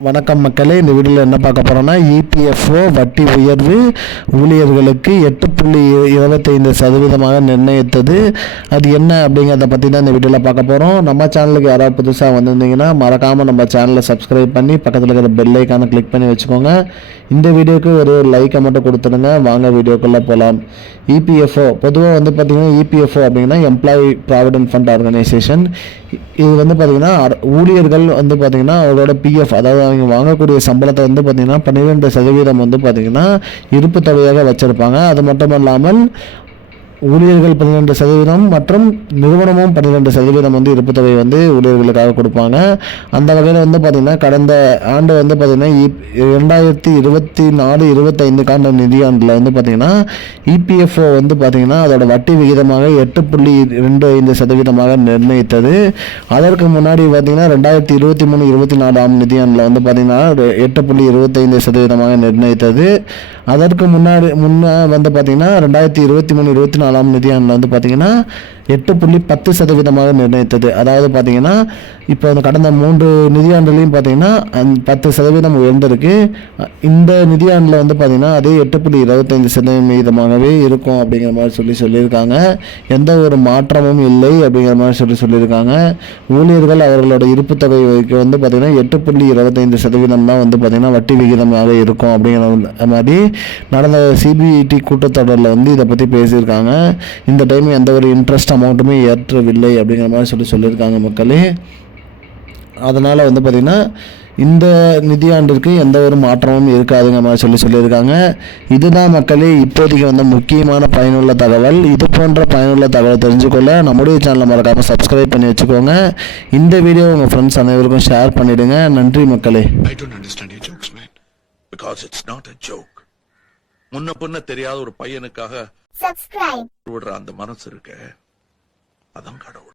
வணக்கம் மக்களே இந்த வீடியோவில் என்ன பார்க்க போகிறோன்னா இபிஎஃப்ஓ வட்டி உயர்வு ஊழியர்களுக்கு எட்டு புள்ளி இருபத்தைந்து சதவீதமாக நிர்ணயித்தது. அது என்ன அப்படிங்கிறத பற்றி தான் இந்த வீடியோவில் பார்க்க போகிறோம் நம்ம சேனலுக்கு யாராவது புதுசாக வந்திருந்தீங்கன்னா மறக்காமல் நம்ம சேனலை சப்ஸ்கிரைப் பண்ணி பக்கத்தில் இருக்கிற பெல் ஐக்கானை கிளிக் பண்ணி வச்சுக்கோங்க. இந்த வீடியோக்கு ஒரு லைக்கை மட்டும் கொடுத்துடுங்க. வாங்க வீடியோக்குள்ளே போகலாம் இபிஎஃப்ஓ பொதுவாக வந்து பார்த்திங்கன்னா இபிஎஃப்ஓ அப்படின்னா எம்ப்ளாயி ப்ராவிடென்ட் ஃபண்ட் ஆர்கனைசேஷன் இது வந்து பார்த்திங்கன்னா அர- ஊழியர்கள் வந்து பார்த்திங்கன்னா அவரோட பிஎஃப் அதாவது அவங்க வாங்கக்கூடிய சம்பளத்தை வந்து பார்த்திங்கன்னா பன்னிரெண்டு சதவீதம் வந்து பார்த்திங்கன்னா இருப்பு தொகையாக வச்சுருப்பாங்க. அது மட்டும் இல்லாமல் ஊழியர்கள் பன்னிரெண்டு சதவீதம் மற்றும் நிறுவனமும் பன்னிரெண்டு சதவீதம் வந்து இருப்பு தொகை வந்து ஊழியர்களுக்காக கொடுப்பாங்க. அந்த வகையில் வந்து பார்த்திங்கன்னா கடந்த ஆண்டு வந்து பார்த்திங்கன்னா ரெண்டாயிரத்தி இருபத்தி நாலு இருபத்தைந்துக்கான நிதியாண்டில் வந்து பார்த்திங்கன்னா இபிஎஃப்ஓ வந்து பார்த்திங்கன்னா அதோட வட்டி விகிதமாக எட்டு புள்ளி ரெண்டு ஐந்து சதவீதமாக நிர்ணயித்தது. அதற்கு முன்னாடி பார்த்திங்கன்னா ரெண்டாயிரத்தி இருபத்தி மூணு இருபத்தி நாலாம் நிதியாண்டில் வந்து பார்த்திங்கன்னா ஒரு எட்டு புள்ளி இருபத்தைந்து சதவீதமாக நிர்ணயித்தது. அதற்கு முன்னாடி முன்னே வந்து பார்த்திங்கன்னா ரெண்டாயிரத்தி இருபத்தி மூணு இருபத்தி நாலு நாலாம் நிதியாண்டில் வந்து பார்த்திங்கன்னா எட்டு புள்ளி பத்து சதவீதமாக நிர்ணயித்தது. அதாவது பார்த்தீங்கன்னா இப்போ அந்த கடந்த மூன்று நிதியாண்டுலையும் பார்த்தீங்கன்னா பத்து சதவீதம் உயர்ந்திருக்கு. இந்த நிதியாண்டில் வந்து பார்த்திங்கன்னா அதே எட்டு புள்ளி இருபத்தைந்து சதவீதமாகவே இருக்கும் அப்படிங்கிற மாதிரி சொல்லி சொல்லியிருக்காங்க. எந்த ஒரு மாற்றமும் இல்லை அப்படிங்கிற மாதிரி சொல்லி சொல்லியிருக்காங்க. ஊழியர்கள் அவர்களோட இருப்பு தொகை வந்து பார்த்திங்கன்னா எட்டு புள்ளி இருபத்தைந்து சதவீதம் தான் வந்து பார்த்திங்கன்னா வட்டி விகிதமாக இருக்கும் அப்படிங்கிற மாதிரி நடந்த சிபிஐடி கூட்டத்தொடரில் வந்து இதை பற்றி பேசியிருக்காங்க. இந்த டைம் எந்த ஒரு இன்ட்ரெஸ்ட் அமௌண்ட்டுமே ஏற்றவில்லை அப்படிங்கிற மாதிரி சொல்லி சொல்லியிருக்காங்க மக்களே. அதனால் வந்து பார்த்திங்கன்னா இந்த நிதியாண்டிற்கு எந்த ஒரு மாற்றமும் இருக்காதுங்கிற மாதிரி சொல்லி சொல்லியிருக்காங்க. இதுதான் மக்களே இப்போதைக்கு வந்த முக்கியமான பயனுள்ள தகவல். இது போன்ற பயனுள்ள தகவல் தெரிஞ்சுக்கொள்ள நம்முடைய சேனலை மறக்காமல் சப்ஸ்கிரைப் பண்ணி வச்சுக்கோங்க. இந்த வீடியோ உங்கள் ஃப்ரெண்ட்ஸ் அனைவருக்கும் ஷேர் பண்ணிவிடுங்க நன்றி மக்களே. I don't understand your jokes, man. Because it's not a joke. முன்ன பின்ன தெரியாத ஒரு பையனுக்காக subscribe. விடுற அந்த மனசு இருக்க. அதான் கடவுள்.